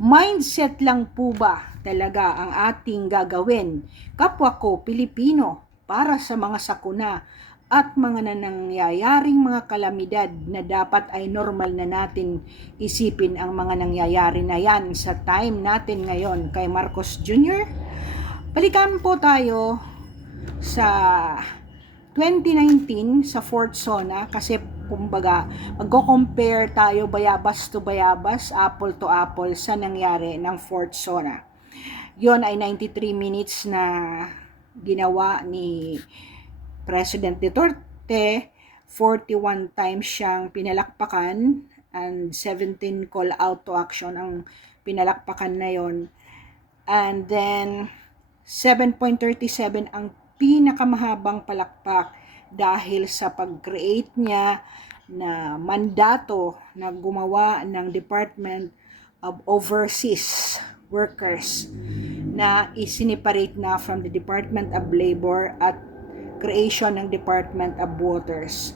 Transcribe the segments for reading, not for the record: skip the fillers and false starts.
Mindset lang po ba talaga ang ating gagawin, kapwa ko Pilipino, para sa mga sakuna at mga nangyayaring mga kalamidad na dapat ay normal na natin isipin ang mga nangyayari na yan sa time natin ngayon kay Marcos Jr.? Balikan po tayo sa 2019 sa Fort Sona kasi kumbaga magko-compare tayo bayabas to bayabas, apple to apple sa nangyari ng Fort Sona. Yon ay 93 minutes na ginawa ni President Duterte, 41 times siyang pinalakpakan and 17 call out to action ang pinalakpakan na yon. And then 7.37 ang pinakamahabang palakpak dahil sa pag-create niya na mandato na gumawa ng Department of Overseas Workers na isiniparate na from the Department of Labor at creation ng Department of Waters.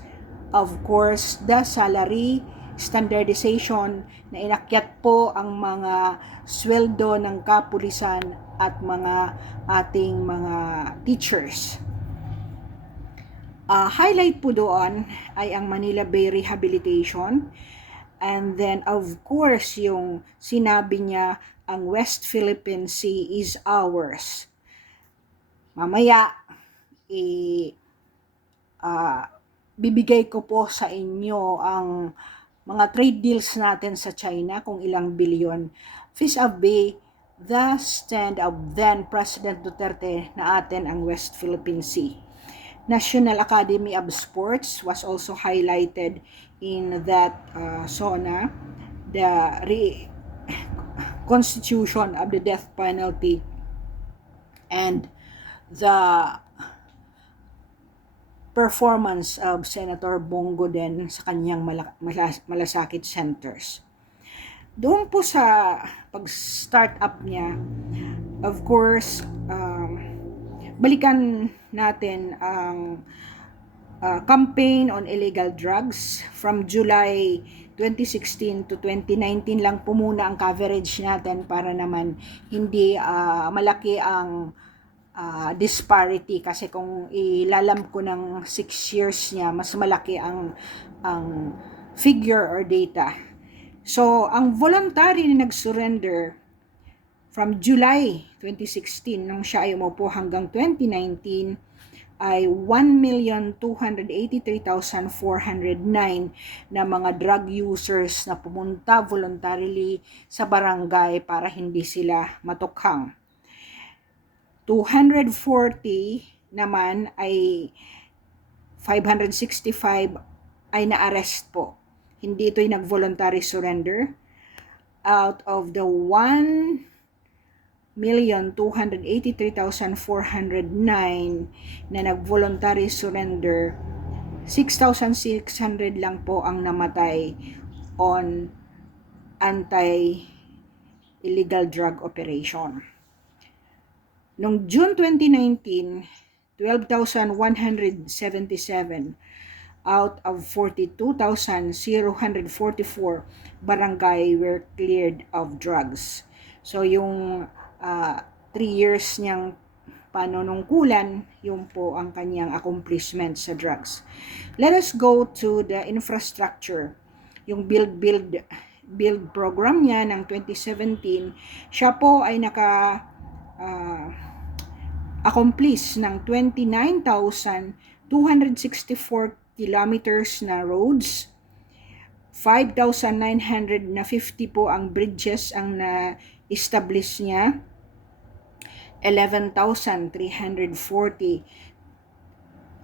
Of course, the salary standardization na inakyat po ang mga sweldo ng kapulisan at mga ating mga teachers. Highlight po doon ay ang Manila Bay Rehabilitation, and then of course yung sinabi niya ang West Philippine Sea is ours. Mamaya bibigay ko po sa inyo ang mga trade deals natin sa China kung ilang bilyon vis-a-vis the stand of then President Duterte na atin ang West Philippine Sea. National Academy of Sports was also highlighted in that SONA, the constitution of the death penalty and the performance of Senator Bongo din sa kanyang malasakit centers. Doon po sa pag-start up niya, of course, balikan natin ang campaign on illegal drugs from July 2016 to 2019 lang po muna ang coverage natin para naman hindi malaki ang disparity, kasi kung ilalam ko ng 6 years niya, mas malaki ang figure or data. So, ang voluntary na nag-surrender from July 2016 nung siya ay umupo hanggang 2019 ay 1,283,409 na mga drug users na pumunta voluntarily sa barangay para hindi sila matukhang. 240 naman ay 565 ay na-arrest po. Hindi ito'y nag-voluntary surrender. Out of the 1,283,409 na nag-voluntary surrender, 6,600 lang po ang namatay on anti-illegal drug operation. Noong June 2019, 12,177 out of 42,044 barangay were cleared of drugs. So yung 3 years niyang panunungkulan, yun po ang kanyang accomplishment sa drugs. Let us go to the infrastructure. Yung build program niya ng 2017, siya po ay accomplish ng 29,264 kilometers na roads, 5,950 po ang bridges ang na-establish niya, 11,340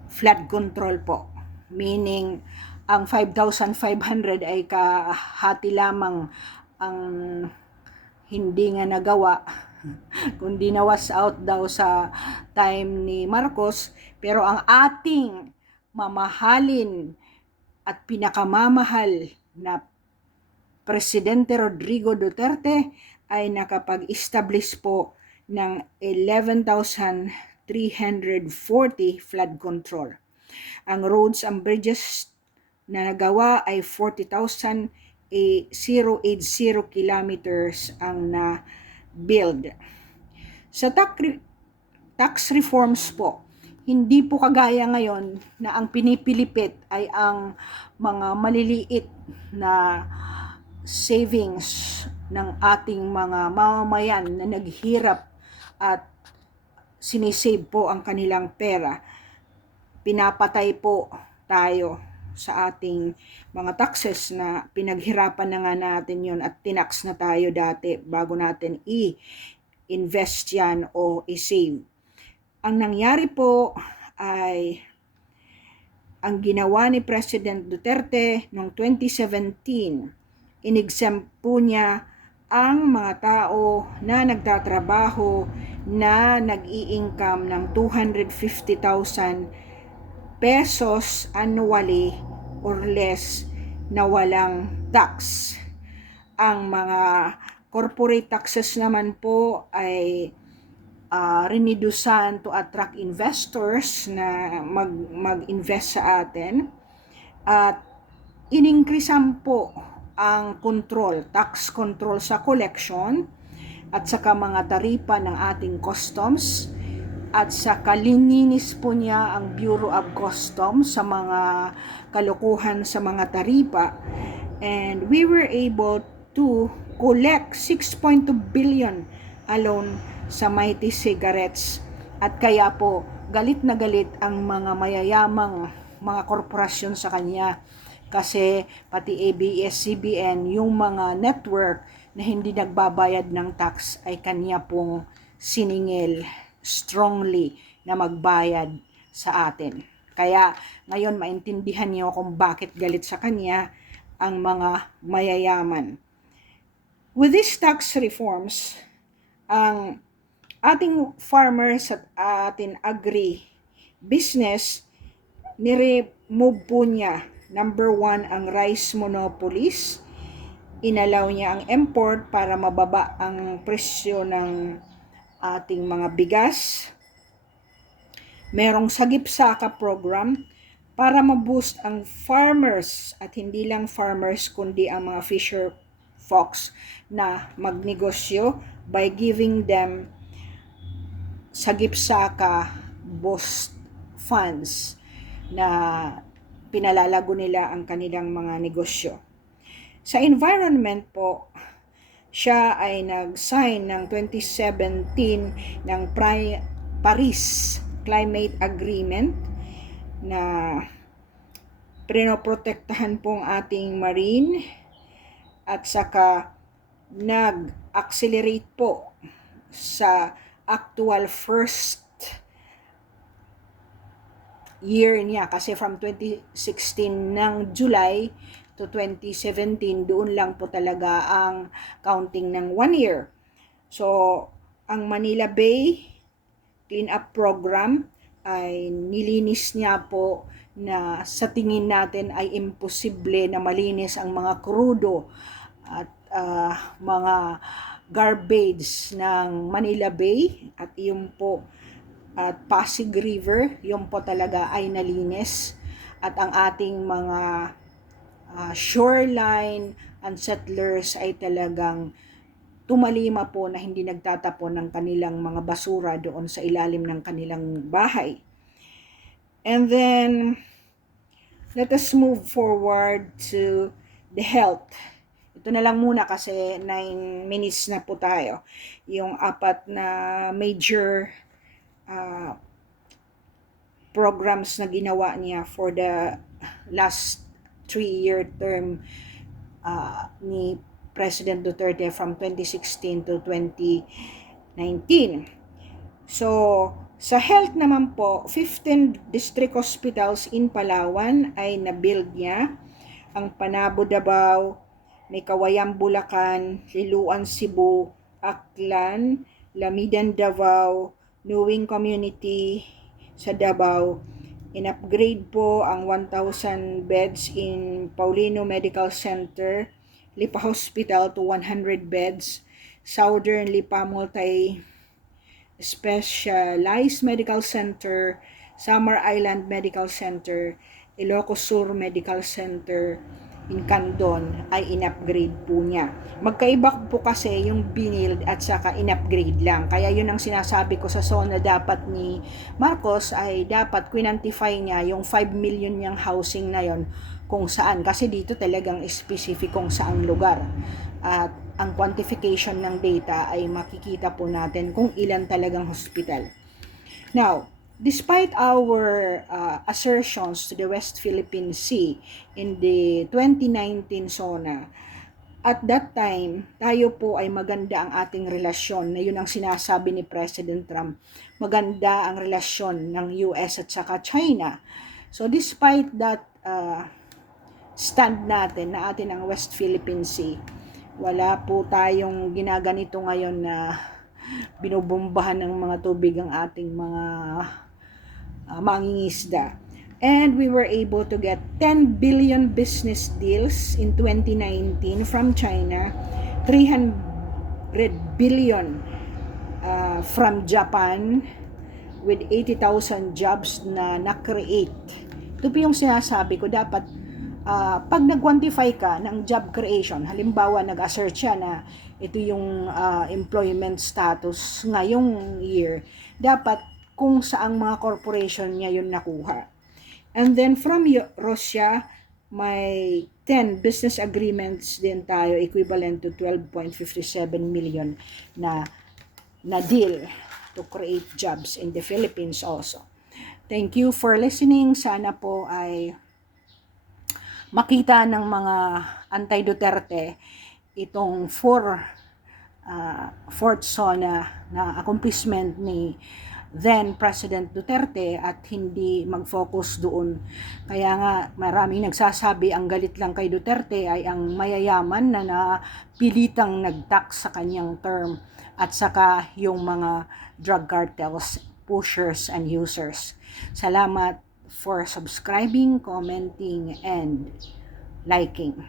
flood control po, meaning ang 5,500 ay kahati lamang ang hindi nga nagawa kundi na was out daw sa time ni Marcos. Pero ang ating mamahalin at pinakamamahal na Presidente Rodrigo Duterte ay nakapag-establish po ng 11,340 flood control. Ang roads and bridges na nagawa ay 40,800 080 kilometers ang na-build. Sa tax reforms po, hindi po kagaya ngayon na ang pinipilipit ay ang mga maliliit na savings ng ating mga mamamayan na naghirap at sinisave po ang kanilang pera. Pinapatay po tayo sa ating mga taxes na pinaghirapan na nga natin yon at tinax na tayo dati bago natin i-invest yan o i-save. Ang nangyari po ay ang ginawa ni President Duterte noong 2017, in-exempt po niya ang mga tao na nagtatrabaho na nag-i-income ng 250,000 pesos annually or less na walang tax. Ang mga corporate taxes naman po ay rinidusan to attract investors na mag-invest sa atin at in-increasean po ang control, tax control sa collection at saka mga taripa ng ating customs at saka lininis po niya ang Bureau of Customs sa mga kalokohan sa mga taripa, and we were able to collect 6.2 billion alone sa Mighty Cigarettes. At kaya po galit na galit ang mga mayayamang mga korporasyon sa kanya kasi pati ABS-CBN, yung mga network na hindi nagbabayad ng tax ay kanya pong siningil strongly na magbayad sa atin. Kaya ngayon maintindihan niyo kung bakit galit sa kanya ang mga mayayaman. With these tax reforms, ang ating farmers at ating agri-business, nire-move po niya. Number 1, ang rice monopolies. Inalaw niya ang import para mababa ang presyo ng ating mga bigas. Merong sagip-saka program para ma-boost ang farmers at hindi lang farmers kundi ang mga fisher folks na magnegosyo by giving them sagip-saka boost funds na pinalalago nila ang kanilang mga negosyo. Sa environment po, siya ay nag-sign ng 2017 ng Paris Climate Agreement na pinoprotektahan pong ating marine at saka nag-accelerate po sa actual first year niya kasi from 2016 ng July to 2017 doon lang po talaga ang counting ng 1 year. So ang Manila Bay Clean Up Program ay nilinis niya po na sa tingin natin ay imposible na malinis ang mga krudo at mga garbage ng Manila Bay at yung po at Pasig River, yung po talaga ay nalinis at ang ating mga shoreline and settlers ay talagang tumalima po na hindi nagtatapon ng kanilang mga basura doon sa ilalim ng kanilang bahay. And then let us move forward to the health. Ito na lang muna kasi 9 minutes na po tayo. Yung 4 na major programs na ginawa niya for the last 3-year term ni President Duterte from 2016 to 2019. So, sa health naman po, 15 district hospitals in Palawan ay na-build niya. Ang Panabo, Davao, may Kawayan, Bulacan, Liloan, Cebu, Aklan, Lamidan, Davao, Nuwing Community sa Davao. In-upgrade po ang 1,000 beds in Paulino Medical Center, Lipa Hospital to 100 beds, Southern Lipa Multi-Specialized Medical Center, Samar Island Medical Center, Ilocos Sur Medical Center, in Candon ay in-upgrade po niya. Magkaiba po kasi yung binild at saka in-upgrade lang. Kaya yun ang sinasabi ko sa SONA dapat ni Marcos ay dapat quantify niya yung 5 million niyang housing na yon kung saan. Kasi dito talagang specific kung saang lugar. At ang quantification ng data ay makikita po natin kung ilan talagang hospital. Now, despite our assertions to the West Philippine Sea in the 2019 SONA, at that time, tayo po ay maganda ang ating relasyon, na yun ang sinasabi ni President Trump, maganda ang relasyon ng US at saka China. So despite that stand natin na atin ang West Philippine Sea, wala po tayong ginaganito ngayon na binubombahan ng mga tubig ang ating mga mangingisda. And we were able to get 10 billion business deals in 2019 from China, 300 billion from Japan, with 80,000 jobs na na-create. Ito po yung sinasabi ko, dapat pag nag-quantify ka ng job creation, halimbawa nag-assert siya na ito yung employment status ngayong year, dapat kung saang mga corporation niya yun nakuha. And then from Russia, may 10 business agreements din tayo equivalent to 12.57 million na deal to create jobs in the Philippines also. Thank you for listening. Sana po ay makita ng mga anti-Duterte itong fourth SONA na accomplishment ni then President Duterte at hindi mag-focus doon. Kaya nga maraming nagsasabi ang galit lang kay Duterte ay ang mayayaman na napilitang nag-tax sa kanyang term at saka yung mga drug cartels, pushers and users. Salamat for subscribing, commenting, and liking.